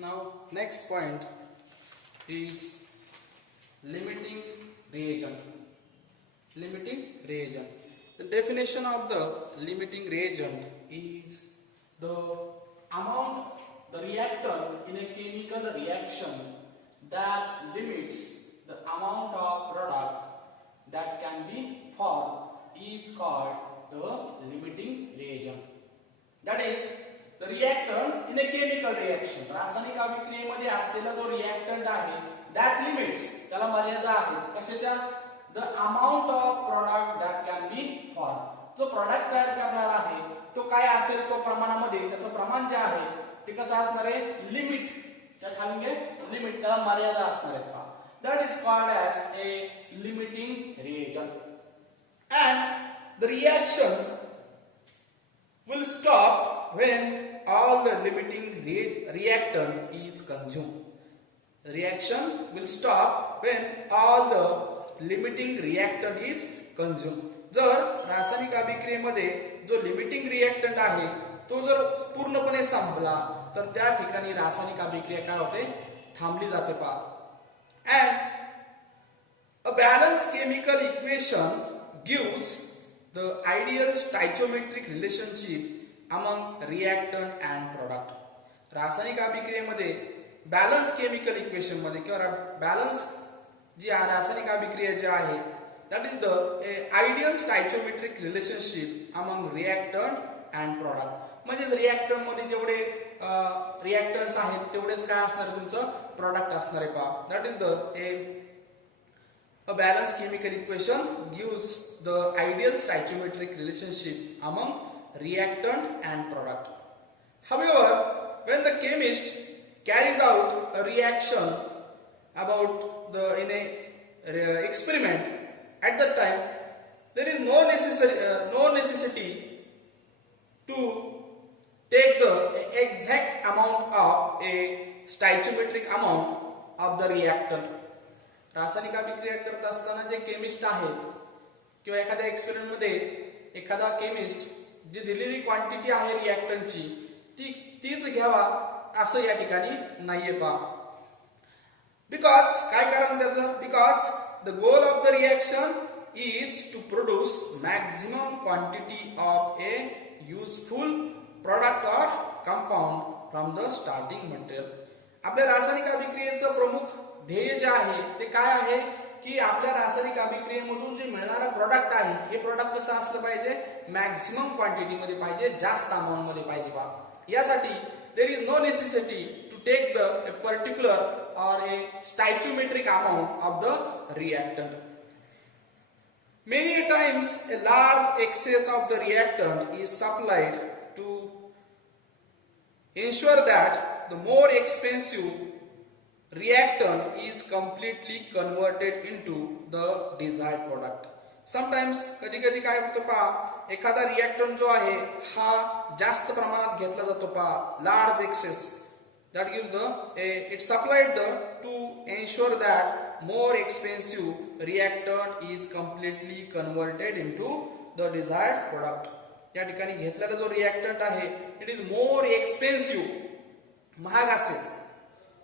Now next point is limiting reagent. Limiting reagent. The definition of the limiting reagent is the amount, the reactant in a chemical reaction that limits the amount of product that can be formed is called the limiting reagent. That is the reactant in a chemical reaction. रासायनिक अभिक्रियेमध्ये असलेला जो रिएक्टंट आहे that limits, त्याला मर्यादा आहेत कशाच्या, the amount of product that can be formed. जो प्रोडक्ट तयार करणार आहे तो काय असेल, तो प्रमाणामध्ये त्याचं प्रमाण जे आहे ते कसं असणार आहे, लिमिट, त्या खाली लिमिट, त्याला मर्यादा असणार आहे. That is called as a limiting reagent. And the reaction will stop when all the limiting reactant is consumed. Reaction will stop when all the limiting reactant is consumed. जर रासायनिक अभिक्रियेमध्ये जो लिमिटिंग रिएक्टंट आहे तो जर पूर्णपणे संपला तर त्या ठिकाणी रासायनिक अभिक्रिया काय होते, थांबली जाते. And a balanced chemical equation gives the ideal stoichiometric relationship among reactant and product. रासायनिक अभिक्रियेमध्ये बॅलन्स केमिकल इक्वेशन मध्ये किंवा बॅलन्स जी रासायनिक अभिक्रिया जी आहे that is the ideal stoichiometric relationship among reactant and product. म्हणजे रिएक्टंट मध्ये जेवढे रिएक्टंट्स आहेत तेवढेच काय असणार, तुमचं प्रोडक्ट असणार आहे. पहा, that is the a balanced chemical equation gives the ideal stoichiometric relationship among reactant and product. However, when the chemist carries out a reaction about the in a experiment, at that time there is no necessity to take the exact amount of a stoichiometric amount of the reactant. रासायनिक अभिक्रिया करत असताना जे केमिस्ट आहेत किंवा एखाद्या एक्सपेरिमेंट मध्ये एखादा केमिस्ट जी दिलेली क्वांटिटी आहे रिएक्टंटची तीच घ्यावा असं या ठिकाणी नाहीये. पहा, बिकॉज काय कारण त्याचं, because the goal of the reaction is to produce maximum quantity of a useful product or compound from the starting material. आपल्या रासायनिक अभिक्रियेचं प्रमुख ध्येय जे आहे ते काय आहे की आपल्या रासायनिक अभिक्रियेमधून जे मिळणारा प्रोडक्ट आहे हे प्रोडक्ट कसं असलं पाहिजे, मॅक्झिमम क्वांटिटी मध्ये पाहिजे, जास्त अमाऊंट मध्ये पाहिजे. पहा, यासाठी there is no necessity to take a particular or a stoichiometric amount of the reactant. Many times a large excess of the reactant is supplied to ensure that the more expensive reactant is completely converted into the desired product. Sometimes कधी कधी काय होतं पहा, एखादा रिएक्टंट जो आहे हा जास्त प्रमाणात घेतला जातो. पहा, large access that gives the it supplied the to ensure that more expensive reactant is completely converted into the desired product. या ठिकाणी घेतलेला जो रिएक्टंट आहे इट इज मोर एक्सपेन्सिव्ह, महाग असेल,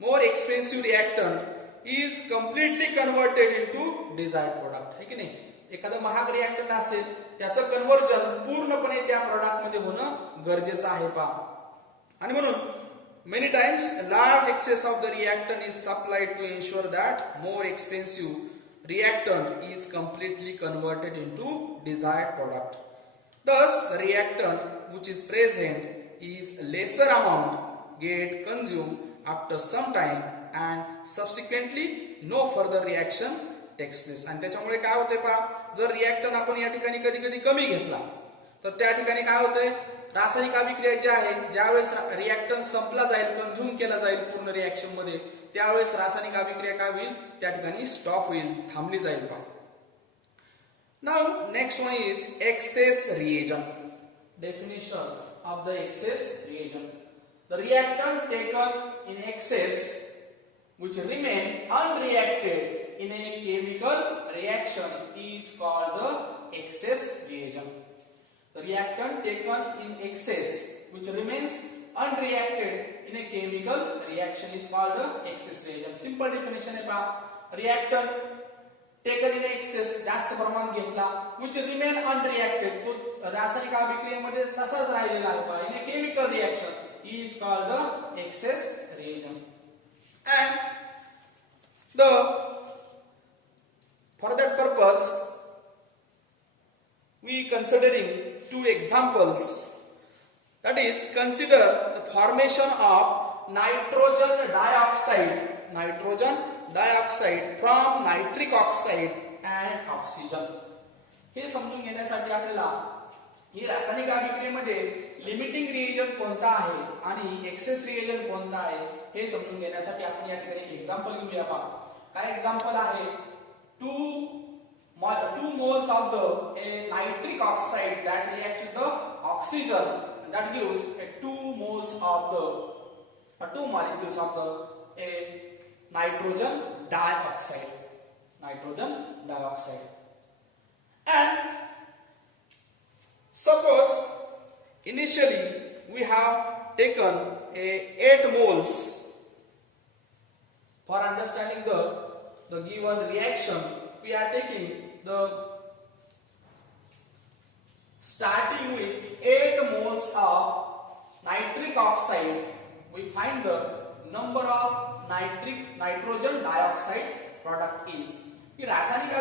more expensive reactant is completely converted into desired product. है की नाही, एखादा महाग रिएक्टंट असेल त्याचं कन्वर्जन पूर्णपणे त्या प्रोडक्ट मध्ये होणं गरजेचं आहे. पहा, आणि म्हणून many times a large excess of the reactant is supplied to ensure that more expensive reactant is completely converted into desired product. Thus the reactant which is present is lesser amount get consumed after some time and subsequently no further reaction takes place. आणि त्याच्यामुळे काय होते पहा, जर रिएक्टंट आपण या ठिकाणी कधी कधी कमी घेतला तर त्या ठिकाणी काय होते, रासायनिक अभिक्रिया जी आहे ज्यावेळेस रिएक्टंट संपला जाईल, कंझ्युम केला जाईल पूर्ण रिएक्शन मध्ये, त्यावेळेस रासायनिक अभिक्रिया काय होईल, त्या ठिकाणी स्टॉप होईल, थांबली जाईल. पहा, now next one is excess reagent. Definition of the excess reagent. The reactant taken in excess which remain unreacted in a chemical reaction is called the excess reagent. The reactant taken in excess which remains unreacted in a chemical reaction is called the excess reagent. Simple definition आहे पहा. Reactant taken in excess जास्त प्रमाण घेतला which remain unreacted तो रासायनिक अभिक्रियेमध्ये तसाच राहिलेला आहे पहा. In a chemical reaction is called the excess reagent. And for that purpose we considering two examples. That is, consider the formation of nitrogen dioxide from nitric oxide and oxygen. हे समजून घेण्यासाठी आपल्याला ही रासायनिक अभिक्रियेमध्ये लिमिटिंग रिएजंट कोणता आहे आणि access reagent कोणता आहे हे समजून घेण्यासाठी आपण या ठिकाणी एक एक्झाम्पल घेऊया पहा. काय एक्झाम्पल आहे? 2 moles of a nitric oxide that reacts with the oxygen and that gives a 2 molecules of the nitrogen dioxide. And suppose initially we have taken 8 moles. For understanding the given reaction, we are taking the starting with 8 moles of nitric oxide. We find the number of nitrogen dioxide product is. ही रासायनिक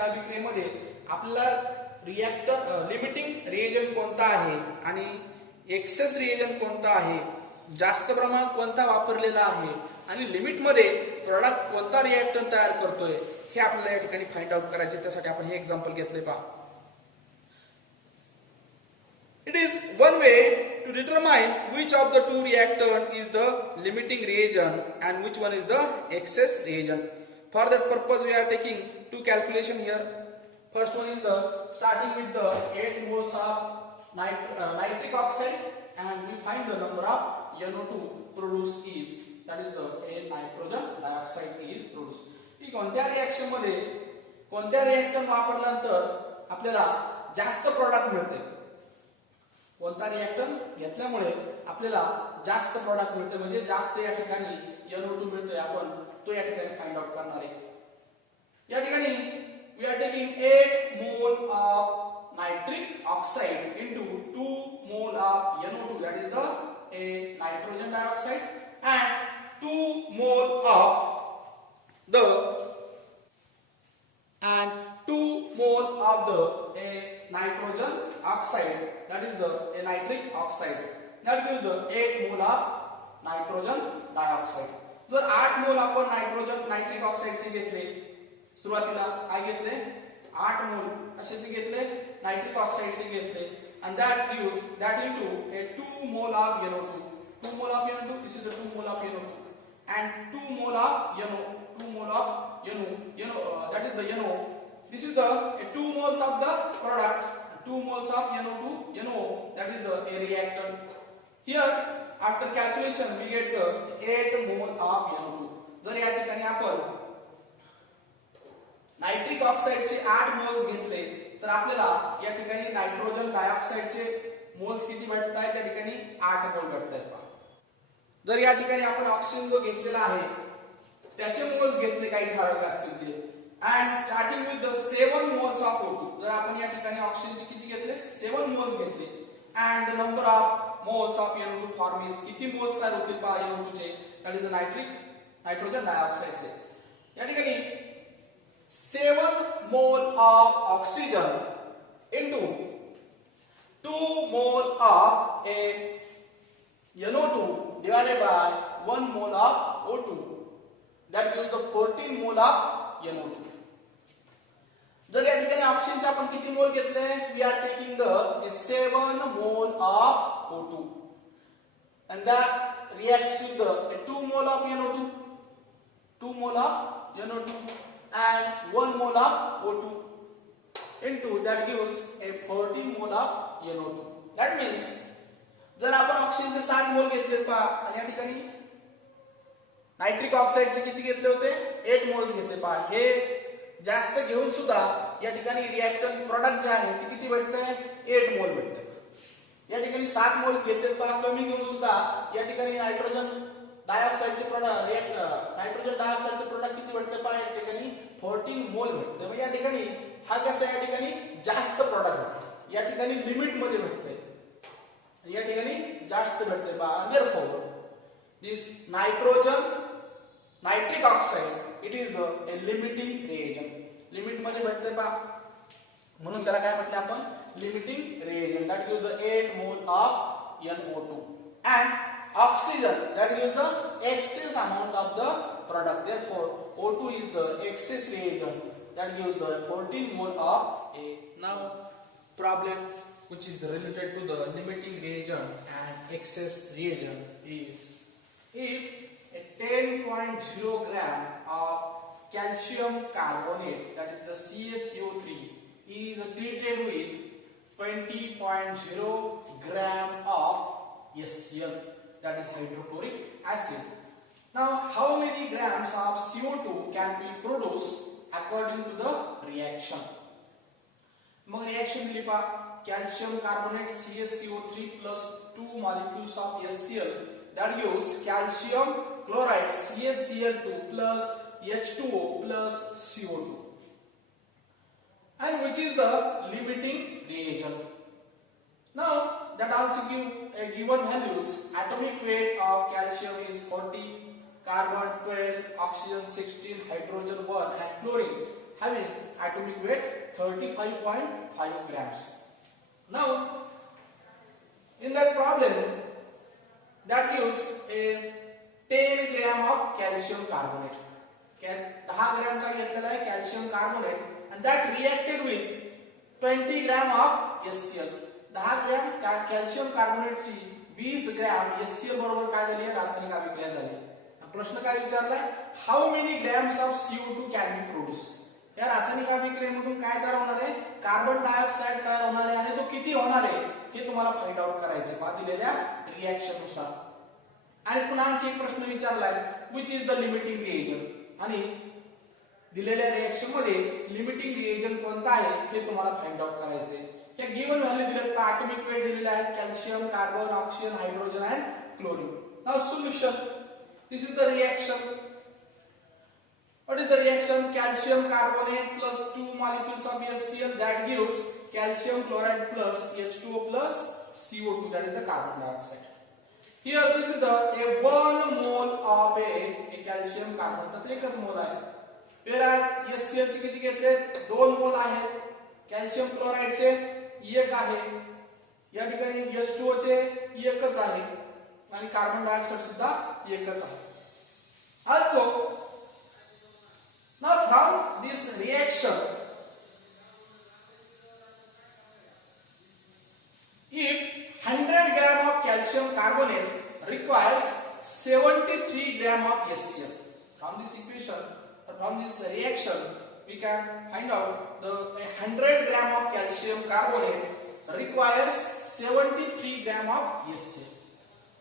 अभिक्रियेमध्ये आपल्याला reactor limiting reagent कोणता आहे आणि access reagent कोणता आहे, जास्त प्रमाणात कोणता वापरलेला आहे आणि लिमिट मध्ये प्रोडक्ट कोणता रिएक्टंट तयार करतोय हे आपल्याला या ठिकाणी फाइंड आउट करायचे. त्यासाठी आपण हे एक्झाम्पल घेतले पहा. It is one way to determine which of the two reactant is the limiting reagent and which one is the excess reagent. For that purpose we are taking two calculation here. First one is the starting with the 8 moles of nitric oxide and we find the number of NO2 produced is, that is the nitrogen dioxide is produced. ही कोणत्या रिएक्शन मध्ये कोणत्या रिएक्टंट वापरल्यानंतर आपल्याला जास्त प्रोडक्ट मिळते, कोणता रिएक्टंट घेतल्यामुळे आपल्याला जास्त प्रोडक्ट मिळते म्हणजे जास्त या ठिकाणी NO2 मिळतोय, आपण तो या ठिकाणी फाइंड आउट करणार आहे. या ठिकाणी we are taking 8 mole of nitric oxide into 2 mole of NO2, that is the nitrogen dioxide, and 2 mole of the nitrogen oxide, that is the nitric oxide, that gives the 8 mole of nitrogen dioxide. जर 8 मोल आपण nitric oxide चे घेतले, सुरुवातीला काय घेतले 8 मोल अशाचे घेतले nitric oxide चे घेतले and that gives that into a 2 mole of NO2. 2 mole of NO2, this is the 2 mole of NO2 and 2 mole of NO, 2 mole of NO, that is the NO. This is the 2 moles of the product, 2 moles of NO2, NO, that is the reactant. Here after calculation we get the 8 mole of NO2. जर या ठिकाणी आपण nitric oxide चे 8 मोल्स घेतले तर आपल्याला या ठिकाणी नायट्रोजन डायऑक्साइड चे मोल्स किती भेटतात, त्या ठिकाणी 8 मोल भेटतात. जर या ठिकाणी आपण ऑक्सिजन जो घेतलेला आहे त्याचे मोल्स घेतले काही ठराविक असतील ते and starting with the 7 moles of O2. जर आपण या ठिकाणी ऑक्सिजनचे किती घेतले 7 मोल्स घेतले and the number of moles of NO2 formed is किती मोल्स तयार होतील पहा NO2 चे, that is the nitrogen dioxide चे. या ठिकाणी 7 mole of oxygen into 2 mole of a NO2 divided by 1 mole of O2, that gives the 14 mole of NO2. जर या ठिकाणी ऑक्सिजनचे आपण किती मोल घेतले, we are taking the 7 mole of O2 and that reacts with the 2 mole of NO2, 2 mole of NO2 and 1 mole of O2 into that gives a 14 mole of NO2. That means जर आपण ऑक्सिजनचे 7 मोल घेतले पहा आणि या ठिकाणी नायट्रिक ऑक्साइडचे किती घेतले होते 8 मोल्स घेतले पहा, हे जास्त घेऊन सुद्धा या ठिकाणी रिएक्टंट प्रोडक्ट जे आहे ते किती भेटते 8 मोल भेटते. या ठिकाणी 7 मोल घेतले पहा, कमी घेऊन सुद्धा या ठिकाणी नायट्रोजन डायऑक्साइडचे प्रोडक्ट नायट्रोजन डायऑक्साइडचे प्रोडक्ट किती भेटते पहा, या ठिकाणी 14 मोल भेटते. म्हणजे या ठिकाणी हा कसा या ठिकाणी जास्त प्रोडक्ट भेटते, या ठिकाणी लिमिट मध्ये भेटते, या ठिकाणी जास्त भेटते पहा. Therefore this nitric oxide it is the limiting reagent, limit मध्ये भेटते पहा, म्हणून त्याला काय म्हटले आपण, limiting reagent. That gives the 8 mole of NO2 and oxygen that gives the excess amount of the product. Therefore O2 is the excess reagent that gives the 14 mole of A. Now problem which is related to the limiting reagent and excess reagent is, if a 10.0 gram of calcium carbonate, that is the CaCO3, is treated with 20.0 gram of HCl, that is hydrochloric acid. Now how many grams of CO2 can be produced according to the reaction? मग रिएक्शन दिली पहा, calcium carbonate CaCO3 plus 2 molecules of HCl, that gives calcium chloride CaCl2 plus H2O plus CO2, and which is the limiting reagent. Now that also give a given values. Atomic weight of calcium is 40, carbon 12, oxygen 16, hydrogen 1, and chlorine having atomic weight 35.5 grams. Now in that problem that gives a 10 gram of calcium carbonate. 10 gram का घेतलेला आहे calcium carbonate, and that reacted with 20 gram of HCl. 10 gram calcium कार्बोनेटची 20 gram HCl बरोबर काय झाली आहे, रासायनिक अभिक्रिया झाली. प्रश्न काय विचारलाय, how many grams of CO2 can be produce. या रासायनिक अभिक्रियेमधून काय तयार होणार आहे, कार्बन डायऑक्साइड तयार होणार आहे, आणि तो किती होणार आहे हे तुम्हाला फाइंड आउट करायचे पहा दिलेल्या रिएक्शन नुसार. आणि पुन्हा आणखी एक प्रश्न विचारलाय, which is the limiting reagent, आणि दिलेल्या रिएक्शन मध्ये लिमिटिंग रिएजंट कोणता आहे हे तुम्हाला फाइंड आउट करायचे. या गिवन व्हॅल्यू दिलेत पहा, atomic weight दिलेले आहेत calcium, carbon, oxygen, hydrogen and chlorine. Now solution, this is the reaction. What is the reaction? Calcium carbonate plus 2 molecules of HCl, that gives calcium chloride plus H2O plus CO2, that is the carbon dioxide. Here this is the a 1 mole of a calcium carbonate, त्याचे एकच मोल आहे. whereas HCl चे किती घेतले, 2 मोल आहेत, कॅल्शियम क्लोराइडचे 1 आहे, या ठिकाणी H2O चे 1च आहे, आणि कार्बन डायऑक्साइड सुद्धा 1च आहे. Also now from this reaction, if 100 gram of calcium carbonate requires 73 gram of HCl, from this equation or from this reaction we can find out the 100 gram of calcium carbonate requires 73 gram of HCl.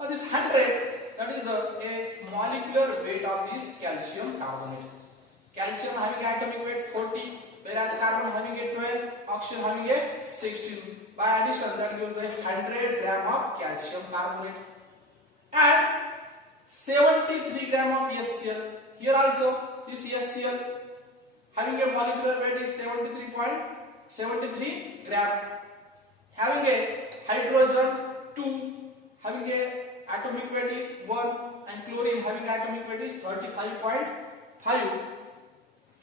Now this 100, that is the a molecular weight of this calcium carbonate. Calcium having atomic weight 40, whereas carbon having a 12, oxygen having a 16. By addition, that gives the 100 gram of calcium carbonate and 73 gram of HCl. Here also this HCl having a molecular weight is 73.73 gram, having a hydrogen 2, having a atomic weight is 1, and chlorine having atomic weight is 35.5.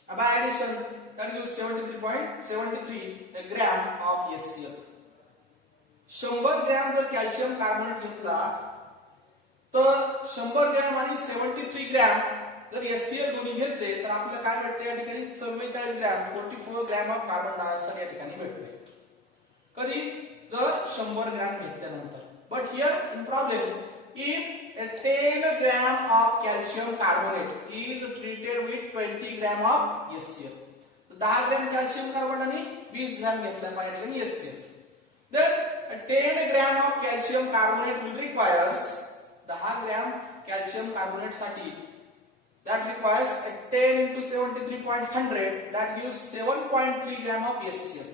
By addition, that gives 73.73 gram of HCl. 100 ग्रॅम जर calcium carbonate घेतला तर 100 ग्रॅम आणि 73 ग्रॅम जर HCl दोन्ही घेतले तर आपल्याला काय भेटते, या ठिकाणी 44 ग्रॅम 44 ग्रॅम ऑफ कार्बन डायऑक्साइड या ठिकाणी भेटते. कधी, जर 100 ग्रॅम घेतल्यानंतर. But here in problem, if a 10 gram of calcium carbonate is treated with 20 gram of HCl, 10 gram calcium carbonate आणि 20 ग्रॅम घेतला पाहिजे HCl, then a 10 gram of calcium carbonate will requires 10 gram calcium carbonate साठी that requires a 10 into 73.100, that gives 7.3 gram of HCl.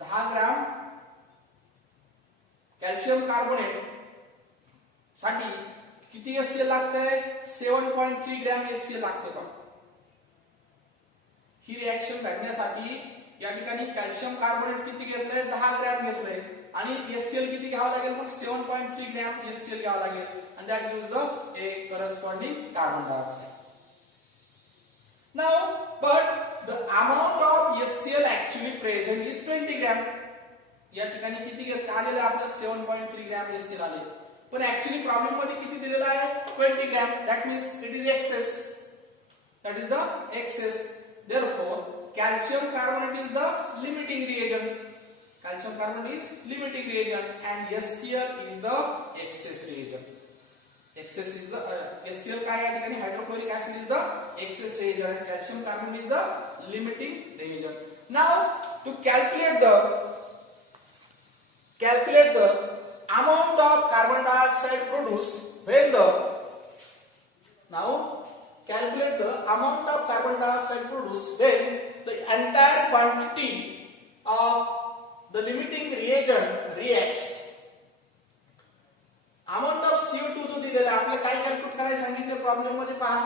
10 gram calcium carbonate साठी किती HCl लागतंय 7.3 gram HCl लागते का? ही रिएक्शन घडण्यासाठी या ठिकाणी कॅल्शियम कार्बोनेट किती घेतलंय 10 ग्रॅम घेतलंय आणि HCl किती घ्यावं लागेल मग 7.3 ग्रॅम HCl घ्यावं लागेल and that gives the a corresponding carbon dioxide. Now but the amount of HCl actually present is 20 ग्रॅम. या ठिकाणी किती घेत आलेले आपलं 7.3 ग्रॅम HCl आले पण ऍक्च्युअली प्रॉब्लेम मध्ये किती दिलेला आहे 20 gram. That means it is excess. That is the excess. Therefore calcium carbonate is the limiting reagent. Calcium carbonate is limiting reagent and HCl is the excess reagent. Excess is the HCl काय या ठिकाणी hydrochloric acid is the excess reagent and calcium carbonate is the limiting reagent. Now to calculate the amount of carbon dioxide produced when the calculate the amount of carbon dioxide produced when the entire quantity of the limiting reagent reacts. Amount of CO2 जो दिलेला आपल्याला काय कॅल्क्युलेट करायला सांगितलं प्रॉब्लेम मध्ये पहा.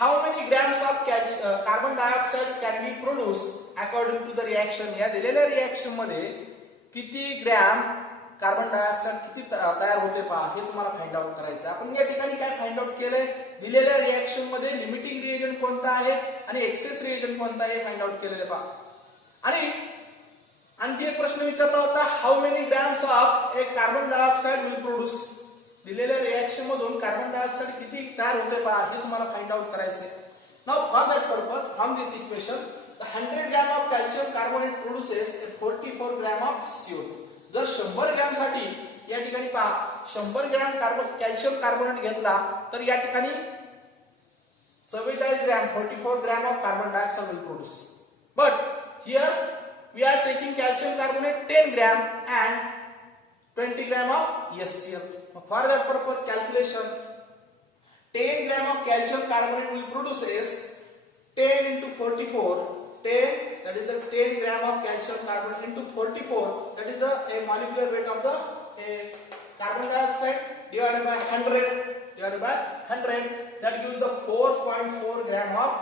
How many grams of carbon dioxide can be produced according to the reaction. या दिलेल्या रिएक्शन मध्ये किती ग्रॅम कार्बन डायऑक्साइड किती तयार होते पहा हे तुम्हाला फाइंड आउट करायचं. आपण या ठिकाणी काय फाइंड आउट केलंय दिलेल्या रिएक्शन मध्ये लिमिटिंग रिएजंट कोणता आहे आणि एक्सेस रिएजंट कोणता आहे फाइंड आउट केलेले पहा. आणि आणखी एक प्रश्न विचारला होता हाऊ many grams of A carbon dioxide will produce. दिलेल्या रिएक्शन मधून कार्बन डायऑक्साइड किती तयार होते पहा हे तुम्हाला फाइंड आउट करायचे. Now for that purpose from this equation the 100 gram of calcium carbonate produces 44 gram of CO2. जर 100 ग्रॅम साठी या ठिकाणी पहा 100 ग्रॅम कॅल्शियम कार्बोनेट घेतला तर या ठिकाणी 44 ग्रॅम 44 gram of carbon dioxide will produce. But here we are taking calcium carbonate 10 gram and 20 gram of HCl. For that purpose calculation 10 gram of calcium carbonate will produces 10 into 44 10 that is the 10 gram of calcium carbonate into 44 that is the a molecular weight of the carbon dioxide divided by 100 that gives the 4.4 gram of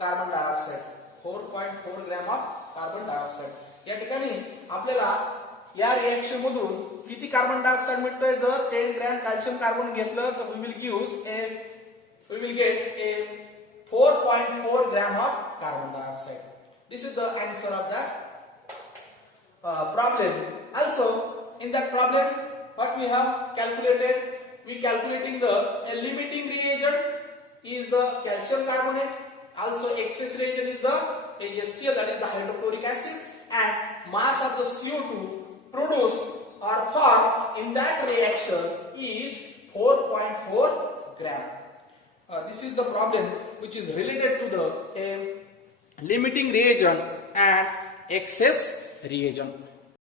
carbon dioxide. 4.4 gram of carbon dioxide. या ठिकाणी आपल्याला या रिएक्शन मधून किती carbon dioxide मिळतोय जर 10 gram calcium carbon घेतलं तर we will get a 4.4 gram of carbon dioxide. This is the answer of that problem. Also in that problem what we have calculated, we calculating the limiting reagent is the calcium carbonate, also excess reagent is the HCl that is the hydrochloric acid and mass of the CO2 produced or formed in that reaction is 4.4 gram. This is the problem which is related to the limiting reagent and excess reagent.